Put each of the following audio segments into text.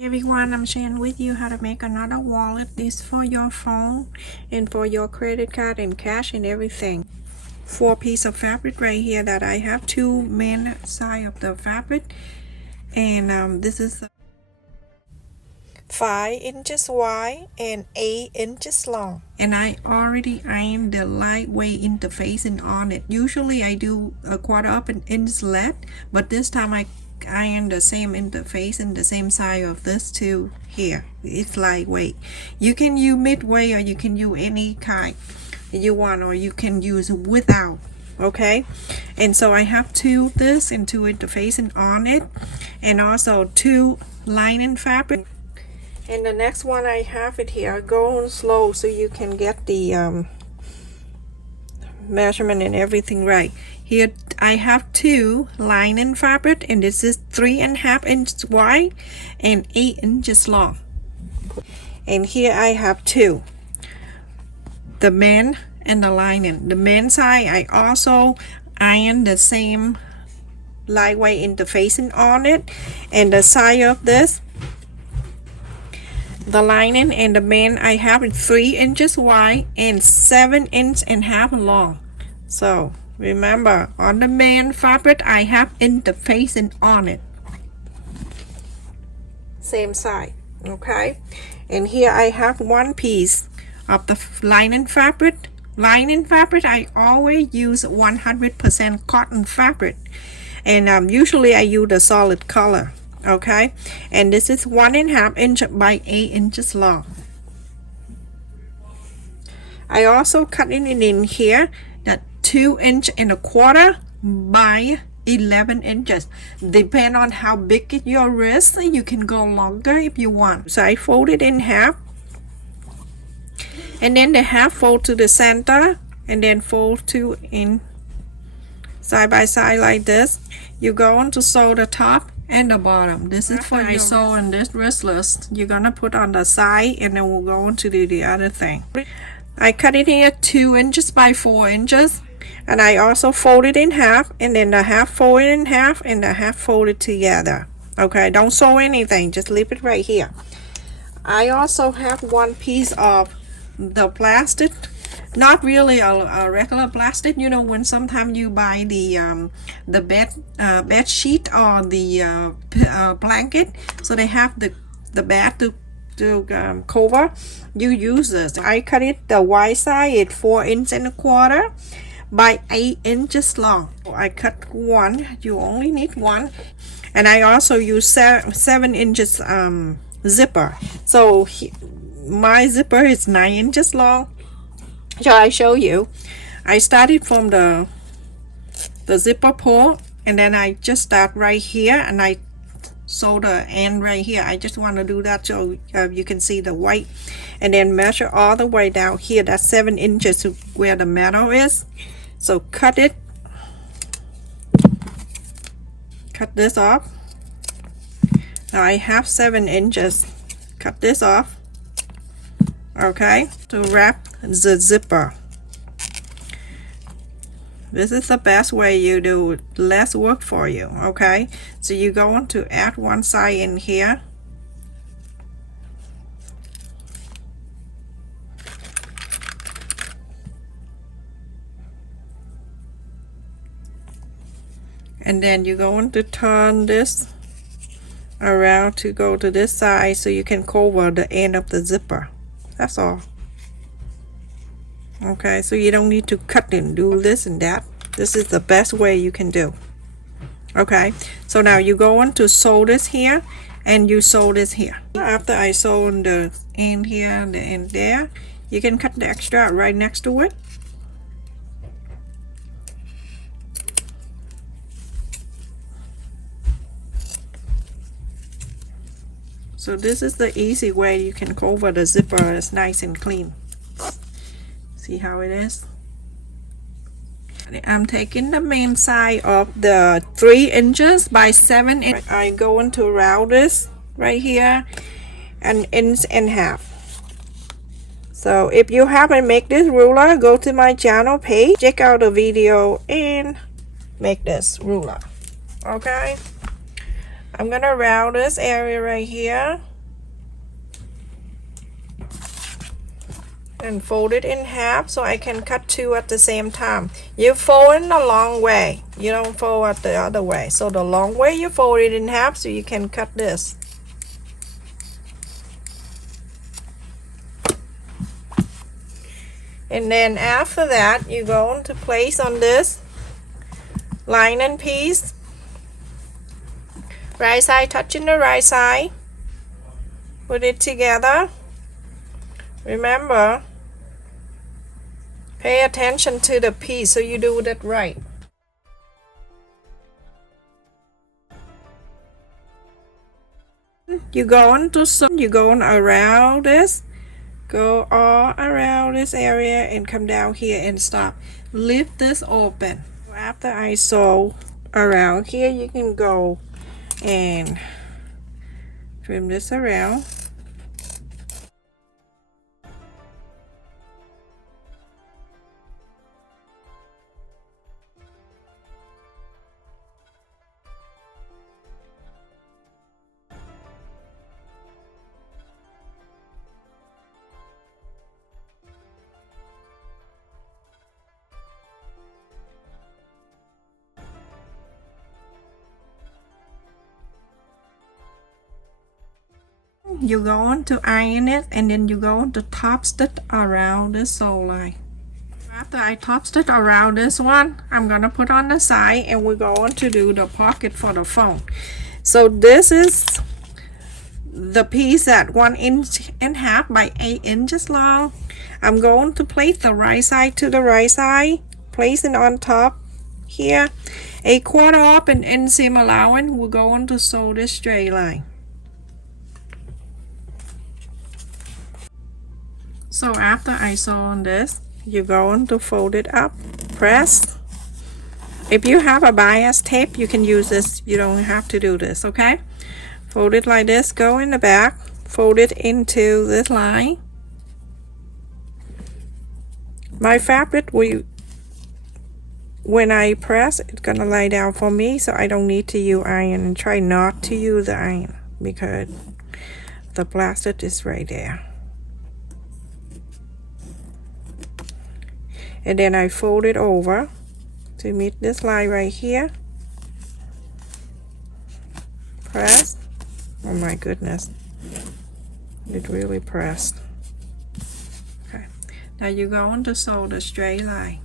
Hey everyone, I'm sharing with you how to make another wallet. This for your phone and for your credit card and cash and everything. 4 pieces of fabric right here that I have 2 main side of the fabric, and this is 5 inches wide and 8 inches long. And I already ironed the lightweight interfacing on it. Usually I do a 1/4 of an inch less, but this time I iron the same interface and the same side of this too here. It's lightweight. You can use midway or you can use any kind you want, or you can use without. Okay, and so I have 2 of this and 2 interfacing on it, and also 2 lining fabric. And the next one I have it here, going slow so you can get the measurement and everything right. Here I have 2 lining fabric, and this is 3.5 inches wide and 8 inches long. And here I have 2, the main and the lining. The main side I also iron the same lightweight interfacing on it, and the side of this, the lining and the main, I have it 3 inches wide and 7.5 inches long. So remember, on the main fabric I have interfacing on it, same side. Okay, and here I have 1 piece of the lining fabric. Lining fabric I always use 100% cotton fabric, and usually I use a solid color. Okay, and this is 1.5 inch by 8 inches long. I also cut it in here that 2.25 inches by 11 inches. Depend on how big is your wrist, you can go longer if you want. So I fold it in half, and then the half fold to the center, and then fold 2 in side by side like this. You're going to sew the top and the bottom. This is for you sew in this wristless. You're gonna put on the side, and then we'll go on to do the other thing. I cut it here 2 inches by 4 inches, and I also fold it in half, and then the half fold it in half and the half folded together. Okay, don't sew anything, just leave it right here. I also have 1 piece of the plastic, not really a regular plastic, you know, when sometimes you buy the bed sheet or the blanket, so they have the bed to cover. You use this. I cut it the wide side at 4.25 inches by 8 inches long. I cut 1. You only need 1, and I also use 7 inches zipper. So my zipper is 9 inches long. So I show you. I started from the zipper pull, and then I just start right here, and I sew the end right here. I just want to do that so you can see the white, and then measure all the way down here. That's 7 inches where the metal is. So cut it, cut this off. Now I have 7 inches. Cut this off. Okay, to wrap the zipper. This is the best way you do it, less work for you. Okay, so you're going to add 1 side in here, and then you're going to turn this around to go to this side so you can cover the end of the zipper. That's all. Okay, so you don't need to cut and do this and that. This is the best way you can do. Okay, so now you go on to sew this here, and you sew this here. After I sew on the end here and the end there, you can cut the extra right next to it. So this is the easy way you can cover the zipper. It's nice and clean. See how it is? I'm taking the main side of the 3 inches by 7 inches. I'm going to round this right here 1.5 inches. So if you haven't made this ruler, go to my channel page, check out the video, and make this ruler. Okay, I'm gonna round this area right here and fold it in half so I can cut two at the same time. You fold in the long way. You don't fold it the other way. So the long way you fold it in half so you can cut this. And then after that, you're going to place on this lining piece. Right side touching the right side. Put it together. Remember, pay attention to the piece so you do that right. You're going around this. Go all around this area and come down here and stop. Lift this open. After I sew around here, you can go and trim this around. You're going to iron it, and then you're going to top stitch around the sew line. After I top stitch around this one, I'm going to put on the side, and we're going to do the pocket for the phone. So this is the piece at 1.5 inches by 8 inches long. I'm going to place the right side to the right side, place it on top here, 1/4 up and inseam allowance. We're going to sew this straight line. So after I sew on this, you're going to fold it up, press. If you have a bias tape, you can use this. You don't have to do this, okay? Fold it like this, go in the back, fold it into this line. My fabric, when I press, it's gonna lay down for me, so I don't need to use iron, and try not to use the iron because the plastic is right there. And then I fold it over to meet this line right here. Press. Oh my goodness, it really pressed. Okay, now you're going to sew the straight line.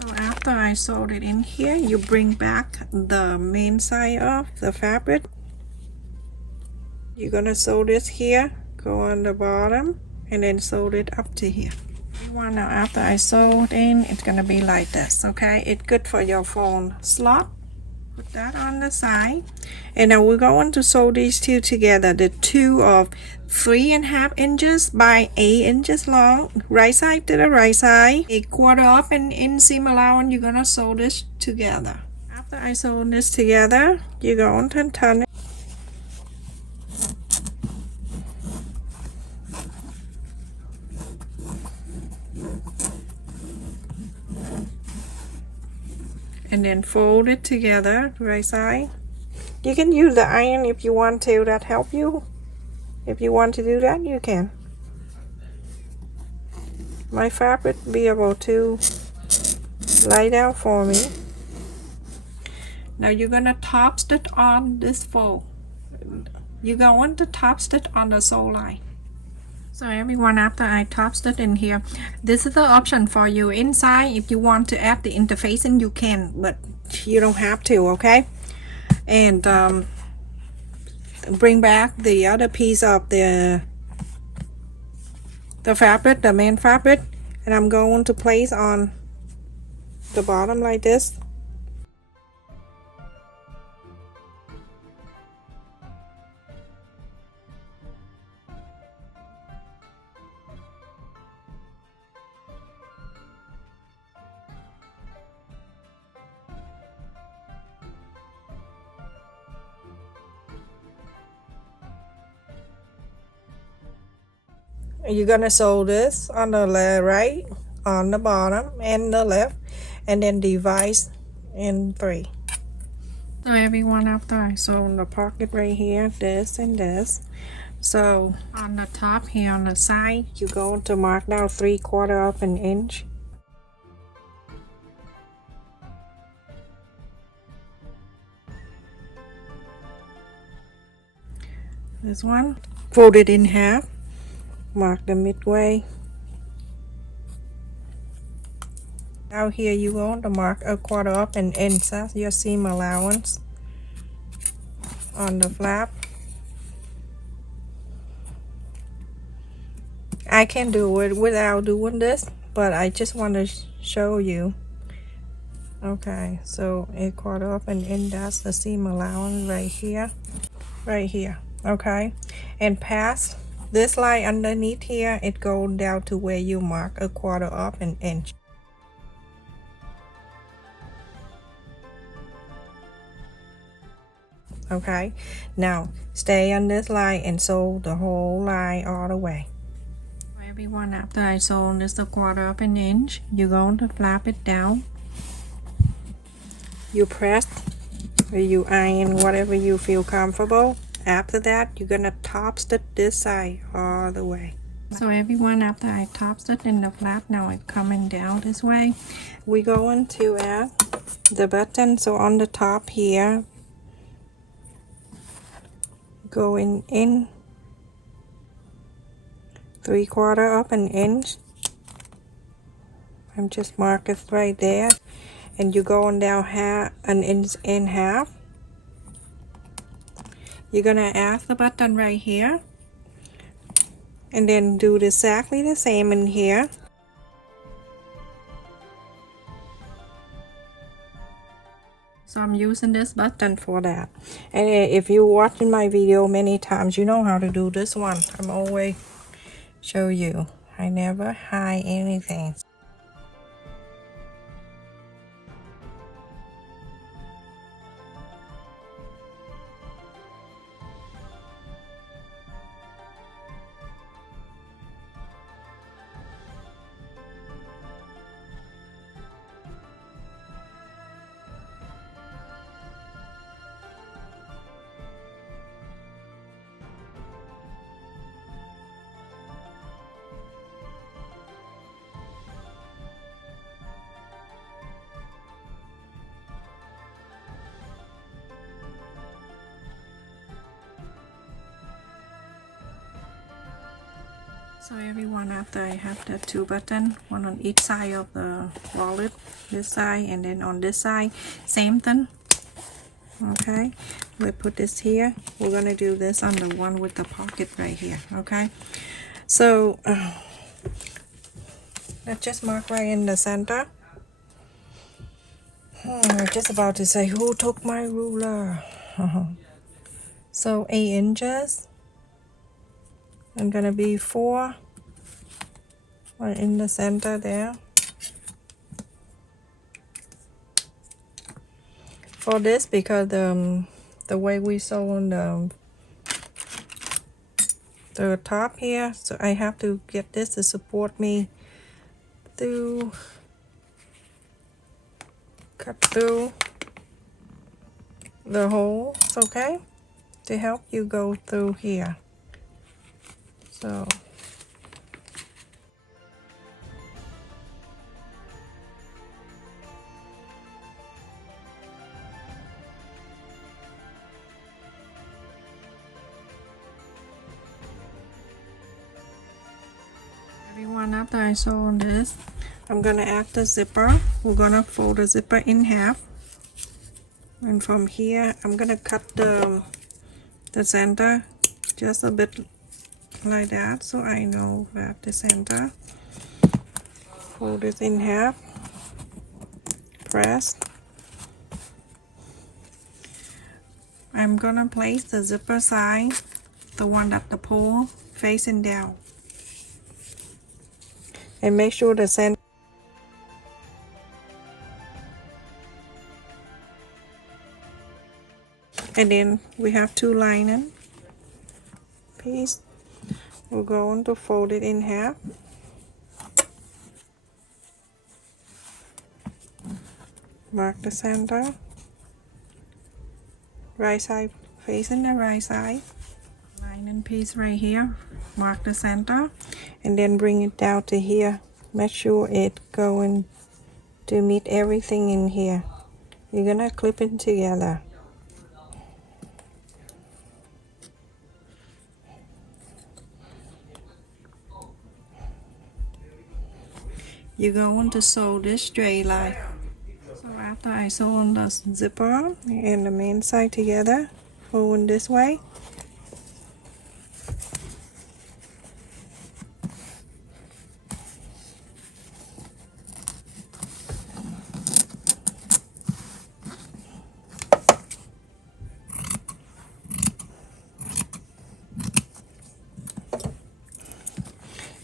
So after I sewed it in here, you bring back the main side of the fabric. You're gonna sew this here, go on the bottom, and then sew it up to here. Now after I sewed in, it's gonna be like this, okay? It's good for your phone slot. Put that on the side, and now we're going to sew these two together. The two of 3.5 inches by 8 inches long, right side to the right side, 1/4 up and inseam allowance. You're gonna sew this together. After I sew this together, you're going to turn it. And then fold it together, right side. You can use the iron if you want to, that help you. If you want to do that, you can. My fabric be able to lay down for me. Now you're gonna top stitch on this fold. You're going to top stitch on the sew line. So everyone, after I top stitch in here, this is the option for you. Inside, if you want to add the interfacing, you can, but you don't have to, okay? And bring back the other piece of the fabric, the main fabric, and I'm going to place on the bottom like this. You're gonna sew this on the right, on the bottom, and the left, and then divide in 3. So everyone, after I sew in the pocket right here, this and this, So on the top here on the side, you're going to mark down 3/4 of an inch. This one, fold it in half, mark the midway. Now here you going to mark 1/4 of an inch as your seam allowance on the flap. I can do it without doing this, but I just want to show you. Okay, so 1/4 of an inch, that's the seam allowance right here. Okay, and past this line underneath here, it goes down to where you mark 1/4 of an inch. Okay, now stay on this line and sew the whole line all the way. Everyone, after I sew this 1/4 of an inch, you're going to flap it down. You press or you iron, whatever you feel comfortable. After that, you're gonna top stitch this side all the way. So everyone, after I top stitch in the flap, now it's coming down this way. We're going to add the button. So on the top here, going in 3/4 of an inch. I'm just mark it right there, and you're going down an inch and half. You're gonna add the button right here, and then do exactly the same in here. So I'm using this button for that. And if you're watching my video many times, you know how to do this one. I'm always show you. I never hide anything. So everyone, after I have the 2 buttons, one on each side of the wallet, this side and then on this side, same thing. Okay, we put this here. We're gonna do this on the one with the pocket right here. Okay, so let's just mark right in the center. I'm just about to say, who took my ruler? So 8 inches. I'm gonna be 4 right in the center there. For this, because the way we sew on the top here, so I have to get this to support me through, cut through the holes, okay, to help you go through here. So everyone, after I sew on this, I'm gonna add the zipper. We're gonna fold the zipper in half, and from here I'm gonna cut the center just a bit like that, so I know that the center. Fold it in half, press. I'm gonna place the zipper side, the one that the pole facing down, and make sure the center. And then we have 2 lining piece. We're going to fold it in half. Mark the center. Right side facing the right side. Lining piece right here, mark the center, and then bring it down to here. Make sure it going to meet everything in here. You're gonna clip it together. You're going to sew this straight line. So after I sew on the zipper and the main side together, fold this way.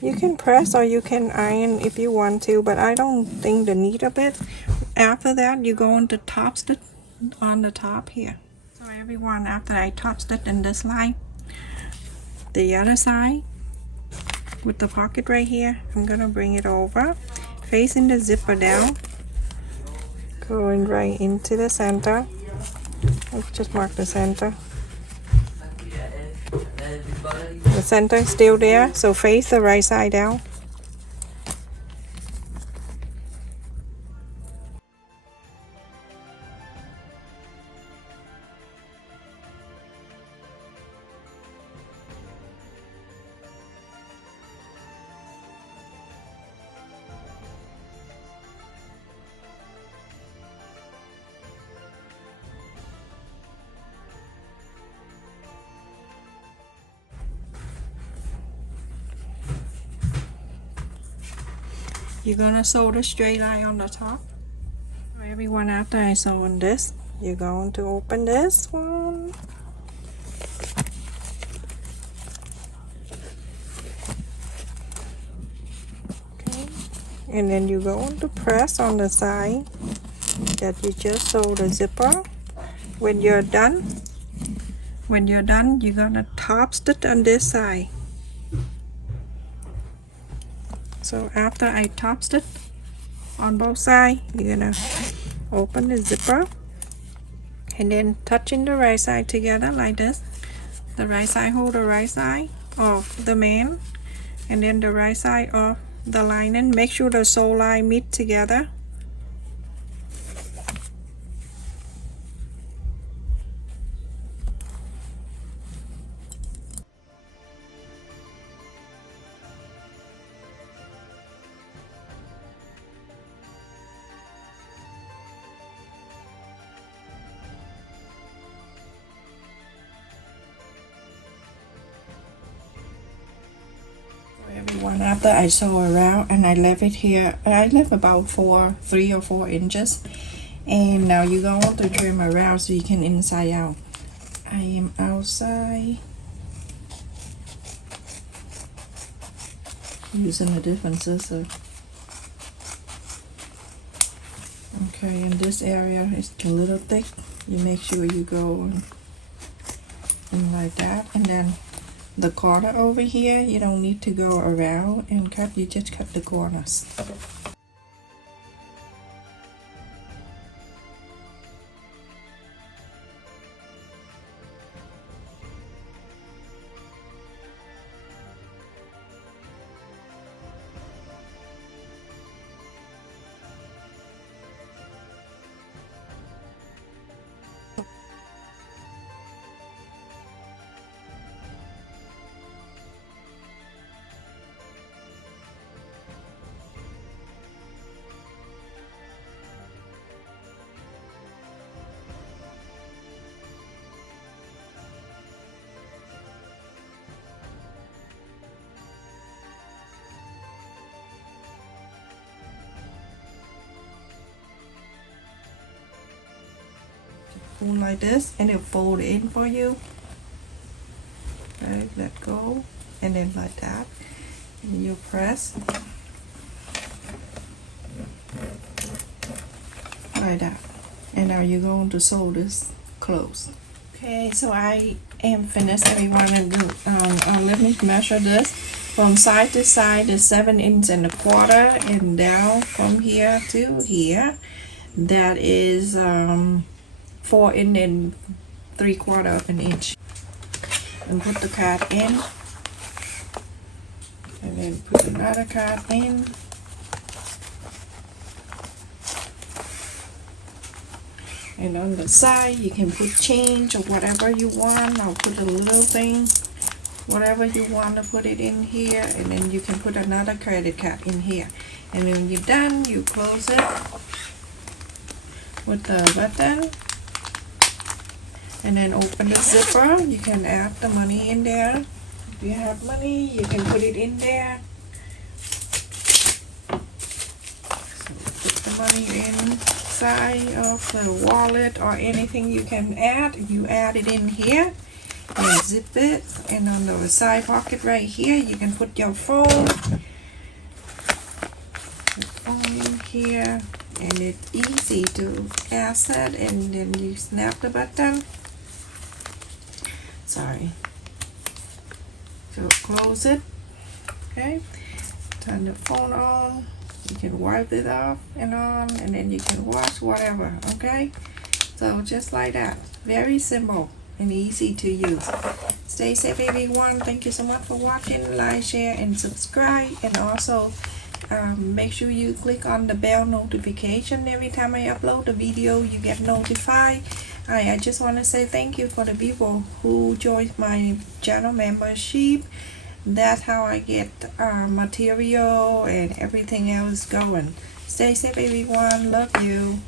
You can press or you can iron if you want to, but I don't think the need of it. After that, you go on to top stitch on the top here. So everyone, after I top stitch in this line, the other side with the pocket right here, I'm gonna bring it over, facing the zipper down, going right into the center. Let's just mark the center. The center is still there, so face the right side down. You're gonna sew the straight line on the top. So everyone, after I sew on this, you're going to open this one. Okay. And then you're going to press on the side that you just sewed the zipper. When you're done, you're gonna top stitch on this side. So after I top stitch on both sides, you're gonna open the zipper and then touching the right side together like this. The right side hold the right side of the man, and then the right side of the lining. Make sure the sew line meet together. Everyone, after I sew around and I left it here, I left about 3 or 4 inches, and now you go on to trim around so you can inside out. I am outside using a different scissor. Okay, in this area it's a little thick. You make sure you go in like that, and then the corner over here, you don't need to go around and cut, you just cut the corners. Pull like this and it'll fold in for you. Okay, let go, and then like that, and you press like that, and now you're going to sew this close. Okay, so I am finished, everyone, and let me measure this from side to side is 7 1/4 inches, and down from here to here, that is 4 3/4 inches. and put the card in, and then put another card in, and on the side you can put change or whatever you want. I'll put a little thing, whatever you want to put it in here, and then you can put another credit card in here. And when you're done, you close it with the button, and then open the zipper. You can add the money in there. If you have money, you can put it in there. So put the money inside of the wallet or anything you can add. You add it in here and zip it. And on the side pocket right here, you can put your phone. In here, and it's easy to access, and then you snap the button. Sorry. So close it. Okay. Turn the phone on. You can wipe it off and on, and then you can wash whatever. Okay. So just like that. Very simple and easy to use. Stay safe, everyone. Thank you so much for watching. Like, share, and subscribe, and also make sure you click on the bell notification. Every time I upload a video, you get notified. I just want to say thank you for the people who joined my channel membership. That's how I get material and everything else going. Stay safe, everyone. Love you.